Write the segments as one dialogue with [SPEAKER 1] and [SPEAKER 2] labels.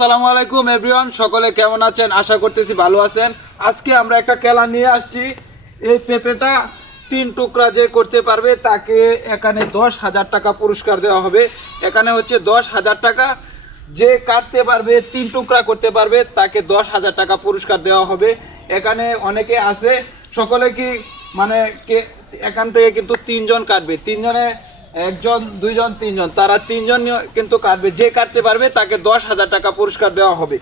[SPEAKER 1] আসসালামু আলাইকুম এভরিওয়ান সকলে কেমন আছেন আশা করতেছি ভালো আছেন আজকে আমরা একটা খেলা নিয়ে আসছি এই পেঁপেটা তিন টুকরা যে করতে পারবে তাকে এখানে দশ হাজার টাকা পুরস্কার দেওয়া হবে এখানে হচ্ছে দশ হাজার টাকা যে কাটতে পারবে তিন টুকরা করতে পারবে তাকে দশ হাজার টাকা পুরস্কার দেওয়া হবে এখানে অনেকে আছে সকলে কি মানে কে এখান থেকে কিন্তু তিনজন কাটবে তিনজনে একজন দুইজন তিনজন তারা তিনজন কিন্তু কাটবে যে কাটতে পারবে তাকে দশ হাজার টাকা পুরস্কার দেওয়া হবে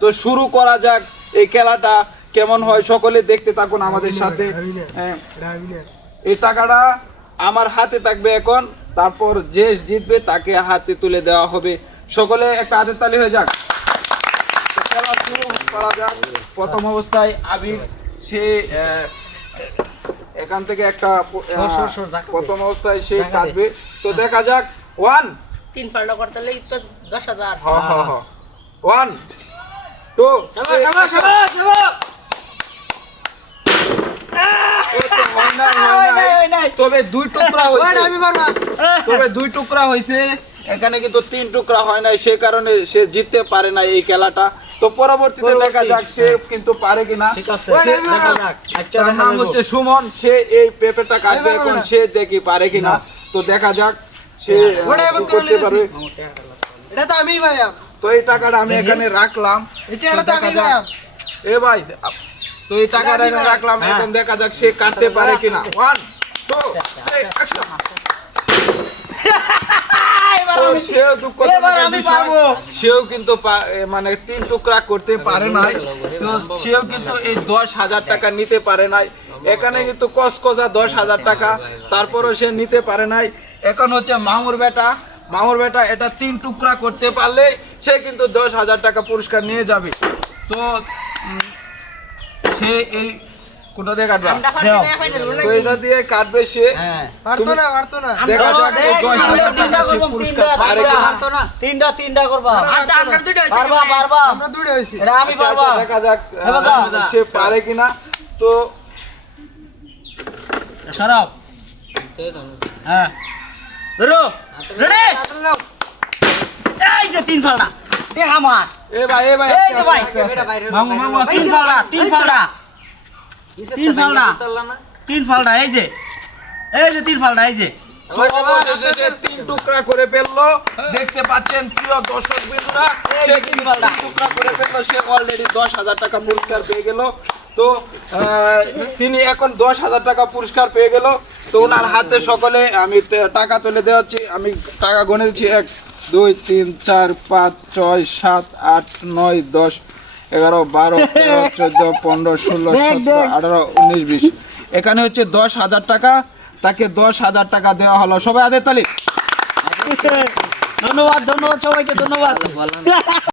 [SPEAKER 1] তো শুরু করা যাক এই খেলাটা কেমন হয় সকলে দেখতে থাকুন আমাদের হ্যাঁ, সাথে হ্যাঁ, হ্যাঁ, এই টাকাটা আমার হাতে থাকবে এখন তারপর যে জিতবে তাকে হাতে তুলে দেওয়া হবে সকলে একটা হাতের তালি হয়ে যাক খেলা শুরু করা যাক প্রথম অবস্থায় আবির সে এখান থেকে একটা প্রথম অবস্থায় সে কাটবে তো হ্যাঁ। দেখা যাক ওয়ান
[SPEAKER 2] তিন পাল্লা করতে তো দশ হাজার হ্যাঁ, হ্যাঁ,
[SPEAKER 1] ওয়ান টু তবে দুই টুকরা তবে দুই টুকরা হয়েছে এখানে কিন্তু তিন টুকরা হয় নাই সে কারণে সে জিততে পারে না এই খেলাটা তো পরবর্তীতে দেখা যাক সে হ্যাঁ। কিন্তু পারে কিনা আচ্ছা, তার নাম হচ্ছে সুমন সে এই পেঁপেটা কাটবে এখন সে দেখি পারে কিনা তো দেখা যাক সে হ্যাঁ। করতে পারবে এটা তো আমি ভাইয়া তো এই টাকাটা আমি এখানে রাখলাম এটা তো আমি ভাইয়া এ ভাই তো এই টাকাটা আমি রাখলাম হ্যাঁ। এখন দেখা যাক সে কাটতে পারে কিনা ওয়ান টু থ্রি অ্যাকশন সেও দুঃখ সেও কিন্তু মানে তিন টুকরা করতে পারে নাই তো সেও কিন্তু এই দশ হাজার টাকা নিতে পারে নাই এখানে কিন্তু কসকজা দশ হাজার টাকা তারপরও সে নিতে পারে নাই এখন হচ্ছে মামুর বেটা মামুর বেটা এটা তিন টুকরা করতে পারলে সে কিন্তু দশ হাজার টাকা পুরস্কার নিয়ে যাবে তো সে এই কোনটা দিয়ে কাটবা তো দিয়ে কাটবে সে হ্যাঁ। পারতো না পারতো না দেখা যাক তিনটা
[SPEAKER 2] করব পুরস্কার তিনটা তিনটা করবা আমরা দুইটা হইছে পারবা পারবা আমরা দুইটা হইছে এটা আমি আচ্ছা, পারবা আচ্ছা, দেখা যাক
[SPEAKER 1] সে পারে কিনা তো
[SPEAKER 2] সরব হ্যাঁ ধরো রেডি এই যে তিন ফালনা এ হামার
[SPEAKER 1] এ ভাই এ ভাই এই যে ভাই
[SPEAKER 2] মাঙ্গু মাঙ্গু তিন ফালনা তিন ফালনা তিন ফালডা তিন ফালডা এই যে এই যে তিন ফালডা এই যে
[SPEAKER 1] করে ফেললো দেখতে পাচ্ছেন প্রিয় দর্শক করে ফেললো সে অলরেডি দশ হাজার টাকা পুরস্কার পেয়ে তো তিনি এখন দশ হাজার টাকা পুরস্কার পেয়ে গেল তো ওনার হাতে সকলে আমি টাকা তুলে দেওয়াচ্ছি আমি টাকা গণে দিচ্ছি এক দুই তিন চার পাঁচ ছয় সাত আট নয় দশ এগারো বারো তেরো চোদ্দো পনেরো ষোলো আঠারো উনিশ বিশ এখানে হচ্ছে দশ হাজার টাকা তাকে দশ হাজার টাকা দেওয়া হলো সবাই আদের তালি ধন্যবাদ ধন্যবাদ সবাইকে ধন্যবাদ